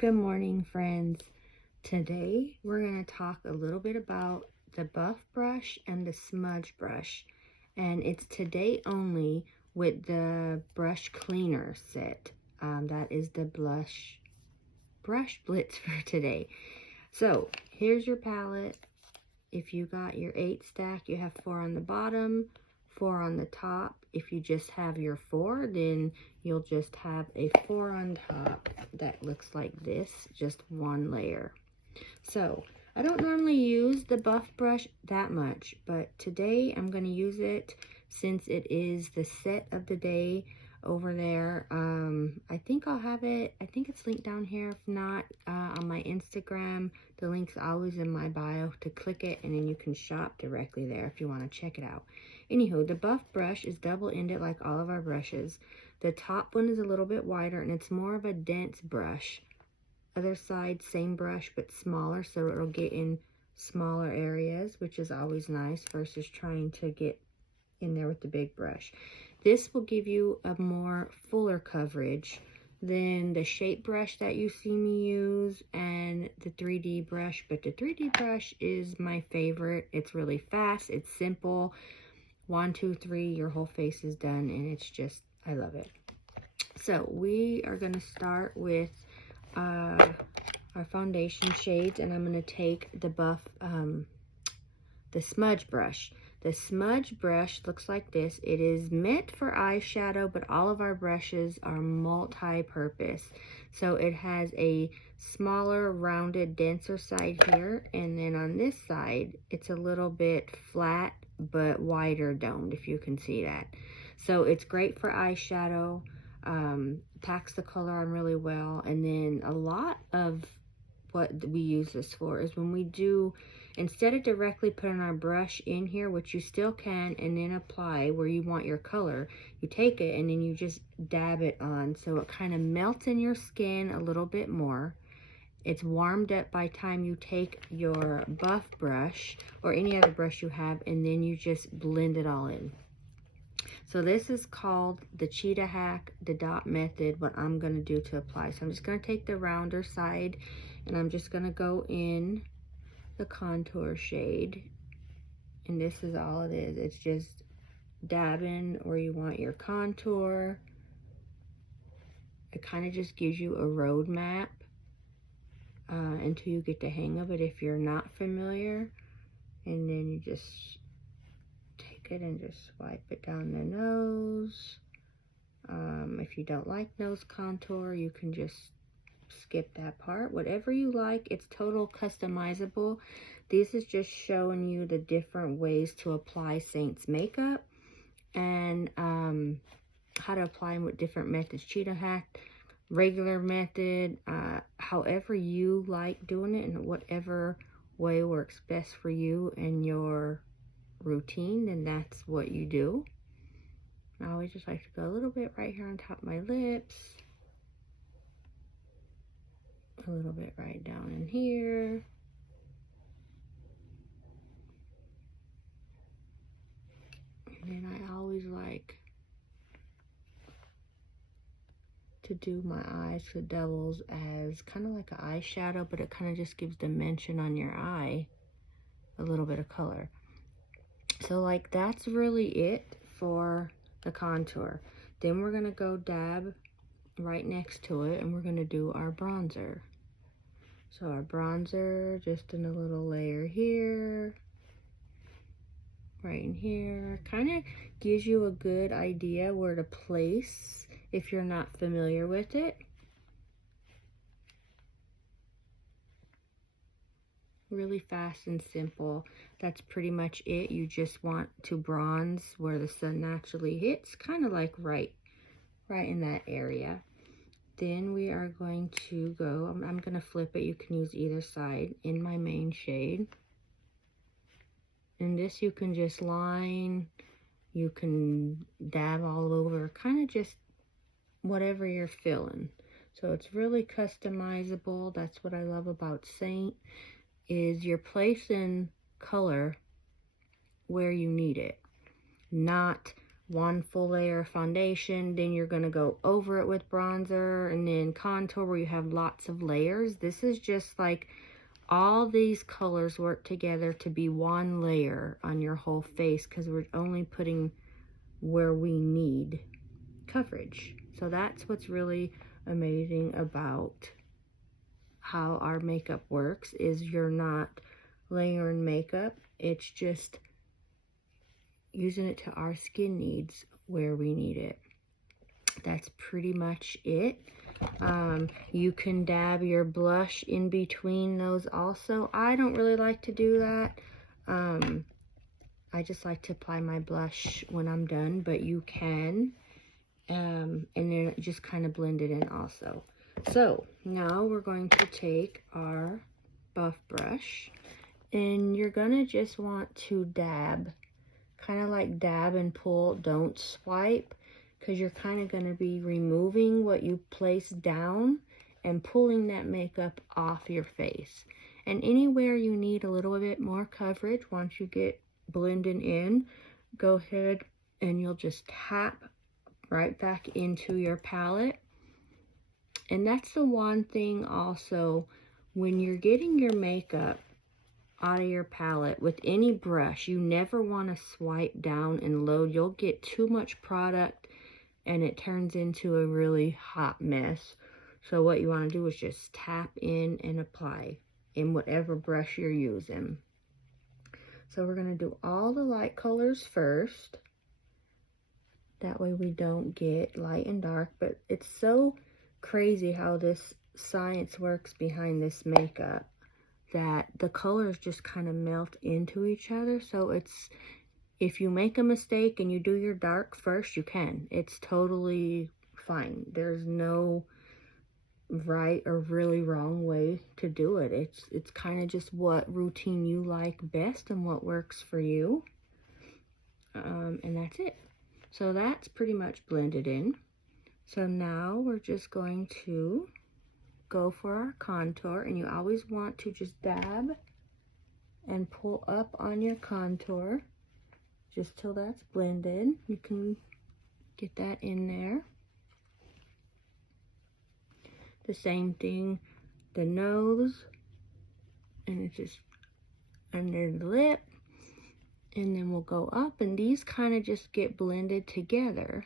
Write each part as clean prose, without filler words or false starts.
Good morning, friends. Today we're going to talk a little bit about the buff brush and the smudge brush, and it's today only with the brush cleaner set. That is the brush blitz for today. So here's your palette. If you got your 8 stack, you have 4 on the bottom, 4 on the top. If you just have your 4, then you'll just have a 4 on top that looks like this, just one layer. So I don't normally use the buff brush that much, but today I'm going to use it since it is the set of the day over there. I think I'll have it, I think it's linked down here. If not, on my Instagram, the link's always in my bio to click it, and then you can shop directly there if you want to check it out. Anywho, the buff brush is double-ended like all of our brushes. The top one is a little bit wider, and it's more of a dense brush. Other side, same brush, but smaller, so it'll get in smaller areas, which is always nice versus trying to get in there with the big brush. This will give you a more fuller coverage than the shape brush that you see me use and the 3D brush, but the 3D brush is my favorite. It's really fast, it's simple. 1, 2, 3, your whole face is done, and it's just, I love it. So we are going to start with our foundation shades, and I'm going to take the buff, the smudge brush. The smudge brush looks like this. It is meant for eyeshadow, but all of our brushes are multi-purpose. So it has a smaller, rounded, denser side here, and then on this side, it's a little bit flat, but wider domed, if you can see that. So it's great for eyeshadow, packs the color on really well. And then a lot of what we use this for is when we do, instead of directly putting our brush in here, which you still can, and then apply where you want your color, you take it and then you just dab it on, so it kind of melts in your skin a little bit more. It's warmed up by time you take your buff brush or any other brush you have, and then you just blend it all in. So this is called the cheetah hack, the dot method, what I'm going to do to apply. So I'm just going to take the rounder side, and I'm just going to go in the contour shade, and this is all it is. It's just dabbing where you want your contour. It kind of just gives you a roadmap until you get the hang of it if you're not familiar. And then you just take it and just swipe it down the nose. If you don't like nose contour, you can just skip that part. Whatever you like, it's total customizable. This is just showing you the different ways to apply Seint's makeup, and how to apply them with different methods. Cheetah hack, regular method, however you like doing it, and whatever way works best for you and your routine, then that's what you do. I always just like to go a little bit right here on top of my lips, a little bit right down in here, and then I always like to do my eyes, so it doubles as kind of like an eyeshadow, but it kind of just gives dimension on your eye, a little bit of color. So like that's really it for the contour. Then we're gonna go dab right next to it, and we're gonna do our bronzer. So our bronzer, just in a little layer here, right in here, kind of gives you a good idea where to place if you're not familiar with it. Really fast and simple. That's pretty much it. You just want to bronze where the sun naturally hits, kind of like right in that area. Then we are going to go, I'm going to flip it. You can use either side in my main shade. And this you can just line, you can dab all over, kind of just whatever you're feeling. So it's really customizable. That's what I love about Seint, is you're placing color where you need it, not one full layer of foundation, then you're going to go over it with bronzer, and then contour where you have lots of layers. This is just like all these colors work together to be one layer on your whole face, because we're only putting where we need coverage. So that's what's really amazing about how our makeup works, is you're not layering makeup, it's just using it to our skin needs where we need it. That's pretty much it. You can dab your blush in between those also. I don't really like to do that. I just like to apply my blush when I'm done, but you can. And then just kind of blend it in also. So now we're going to take our buff brush, and you're gonna just want to dab, kind of like dab and pull, don't swipe, because you're kind of going to be removing what you placed down and pulling that makeup off your face. And anywhere you need a little bit more coverage, once you get blending in, go ahead and you'll just tap right back into your palette. And that's the one thing also, when you're getting your makeup out of your palette with any brush, you never want to swipe down and load. You'll get too much product and it turns into a really hot mess. So what you want to do is just tap in and apply in whatever brush you're using. So we're going to do all the light colors first. That way we don't get light and dark. But it's so crazy how this science works behind this makeup, that the colors just kind of melt into each other. So it's, if you make a mistake and you do your dark first, you can. It's totally fine. There's no right or really wrong way to do it. It's kind of just what routine you like best and what works for you. And that's it. So that's pretty much blended in. So now we're just going to go for our contour, and you always want to just dab and pull up on your contour just till that's blended. You can get that in there. The same thing, the nose, and it's just under the lip, and then we'll go up, and these kind of just get blended together.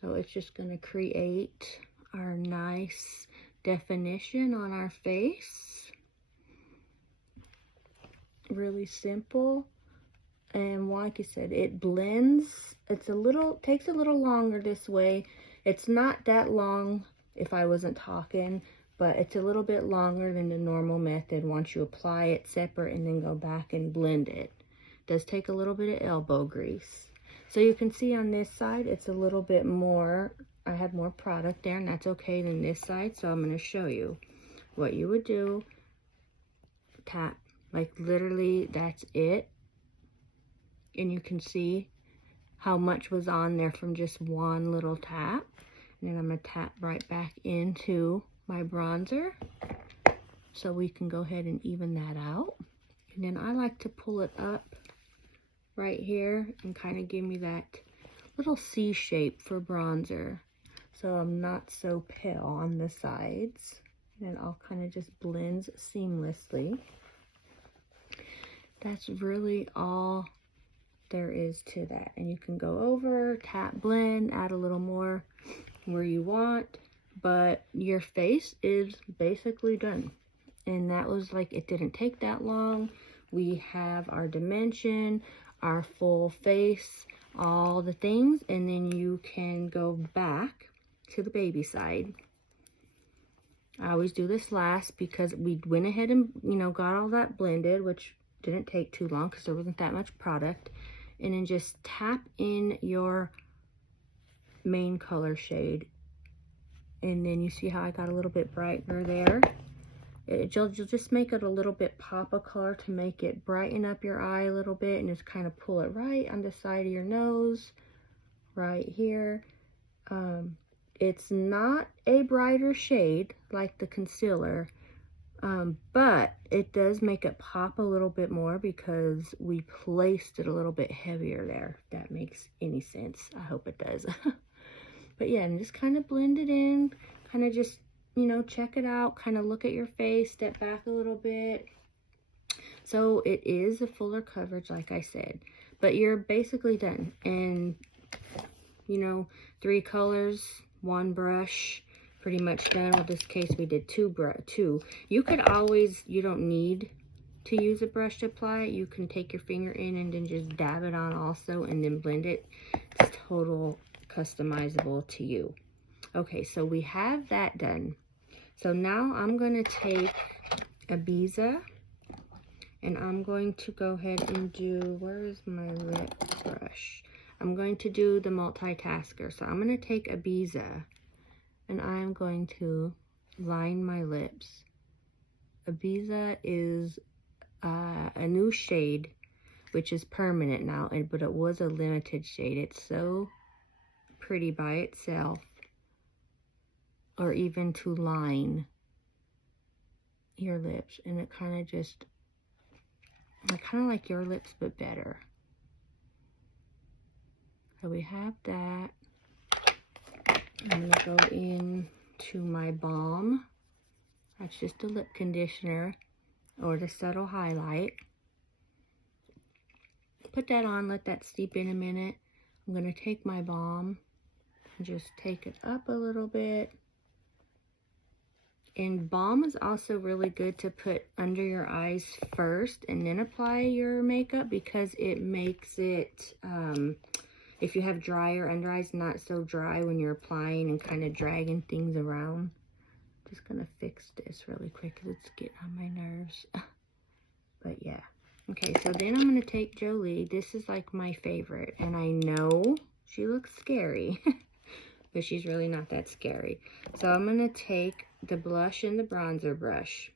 So it's just going to create our nice definition on our face. Really simple. And like I said, it blends. It's a little, takes a little longer this way. It's not that long if I wasn't talking, but it's a little bit longer than the normal method once you apply it separate and then go back and blend it. It does take a little bit of elbow grease. So you can see on this side, it's a little bit more, I had more product there, and that's okay than this side. So I'm going to show you what you would do. Tap, like literally that's it. And you can see how much was on there from just one little tap. And then I'm going to tap right back into my bronzer so we can go ahead and even that out. And then I like to pull it up right here and kind of give me that little C shape for bronzer, so I'm not so pale on the sides. And it all kind of just blends seamlessly. That's really all there is to that. And you can go over, tap, blend, add a little more where you want, but your face is basically done. And that was like, it didn't take that long. We have our dimension, our full face, all the things, and then you can go back to the baby side. I always do this last because we went ahead and, you know, got all that blended, which didn't take too long because there wasn't that much product. And then just tap in your main color shade. And then you see how I got a little bit brighter there. You'll just make it a little bit pop of color to make it brighten up your eye a little bit, and just kind of pull it right on the side of your nose, right here. It's not a brighter shade like the concealer. But it does make it pop a little bit more because we placed it a little bit heavier there, if that makes any sense. I hope it does. But yeah, and just kind of blend it in, kind of just, you know, check it out, kind of look at your face, step back a little bit. So it is a fuller coverage, like I said, but you're basically done. And, you know, 3 colors, 1 brush, pretty much done. With this case, we did 2. You could always, you don't need to use a brush to apply it. You can take your finger in and then just dab it on also and then blend it. It's total customizable to you. Okay, so we have that done. So now I'm going to take a Biza and I'm going to go ahead and do, where is my lip brush? I'm going to do the multitasker. So I'm going to take a Biza and I'm going to line my lips. Ibiza is a new shade, which is permanent now, but it was a limited shade. It's so pretty by itself, or even to line your lips, and it kind of just, I kind of like your lips but better. So we have that. I'm gonna go in to my balm. That's just a lip conditioner or the subtle highlight. Put that on, let that steep in a minute. I'm gonna take my balm and just take it up a little bit. And balm is also really good to put under your eyes first and then apply your makeup, because it makes it, if you have drier under eyes, not so dry when you're applying and kind of dragging things around. Just gonna fix this really quick because it's getting on my nerves. But yeah. Okay, so then I'm gonna take Jolie. This is like my favorite, and I know she looks scary, but she's really not that scary. So I'm gonna take the blush and the bronzer brush,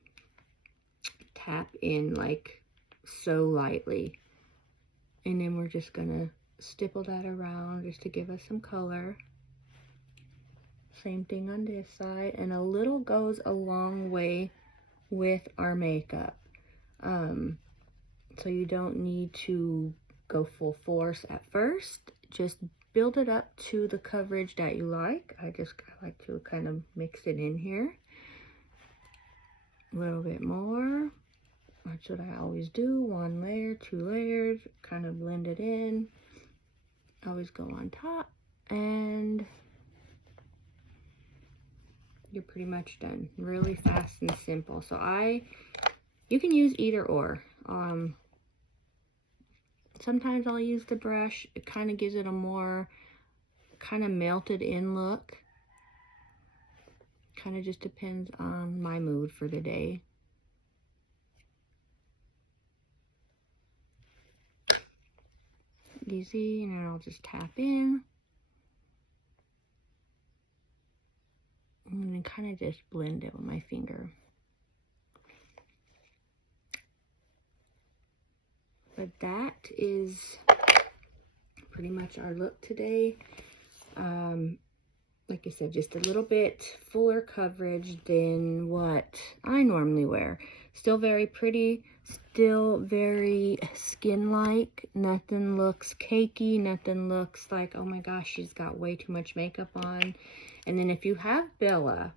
tap in like so lightly, and then we're just gonna stipple that around just to give us some color. Same thing on this side, and a little goes a long way with our makeup. So you don't need to go full force at first. Just build it up to the coverage that you like. I like to kind of mix it in here. A little bit more. That's what I always do. 1 layer, 2 layers, kind of blend it in. Always go on top, and you're pretty much done. Really fast and simple. So you can use either or. Sometimes I'll use the brush. It kind of gives it a more kind of melted in look. Kind of just depends on my mood for the day. Easy, and then I'll just tap in. And then kind of just blend it with my finger. But that is pretty much our look today. Like I said, just a little bit fuller coverage than what I normally wear. Still very pretty, still very skin-like. Nothing looks cakey, nothing looks like, oh my gosh, she's got way too much makeup on. And then if you have Bella,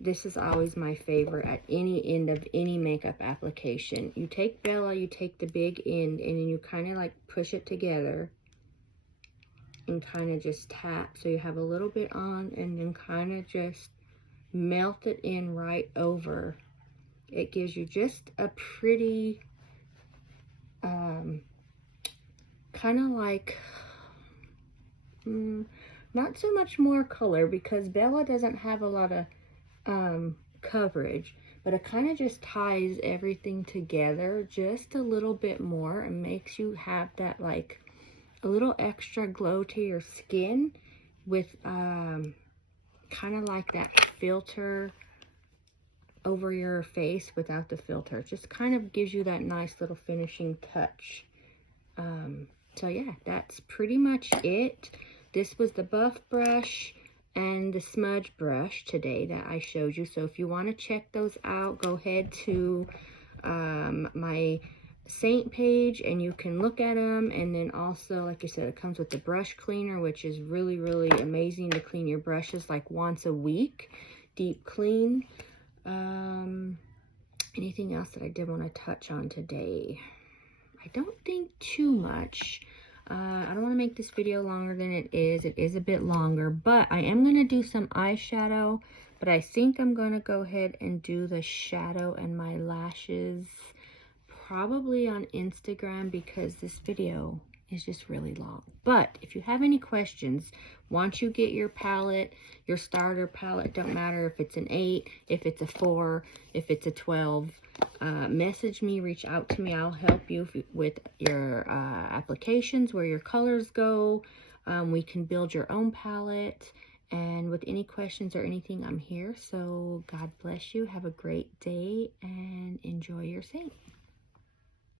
this is always my favorite at any end of any makeup application. You take Bella, you take the big end, and then you kind of like push it together and kind of just tap, so you have a little bit on, and then kind of just melt it in right over. It gives you just a pretty, kind of like, not so much more color, because Bella doesn't have a lot of coverage, but it kind of just ties everything together just a little bit more and makes you have that like a little extra glow to your skin with kind of like that filter over your face without the filter. It just kind of gives you that nice little finishing touch. So yeah, that's pretty much it. This was the buff brush. and the smudge brush today that I showed you. So if you want to check those out, go ahead to my Seint page and you can look at them. And then also, like I said, it comes with the brush cleaner, which is really, really amazing to clean your brushes like once a week. Deep clean. Anything else that I did want to touch on today? I don't think too much. I don't want to make this video longer than it is. It is a bit longer, but I am going to do some eyeshadow. But I think I'm going to go ahead and do the shadow and my lashes probably on Instagram because this video is just really long. But if you have any questions, once you get your palette, your starter palette, don't matter if it's an 8, if it's a 4, if it's a 12, message me, reach out to me. I'll help you with your applications, where your colors go. We can build your own palette. And with any questions or anything, I'm here. So God bless you. Have a great day and enjoy your Seint.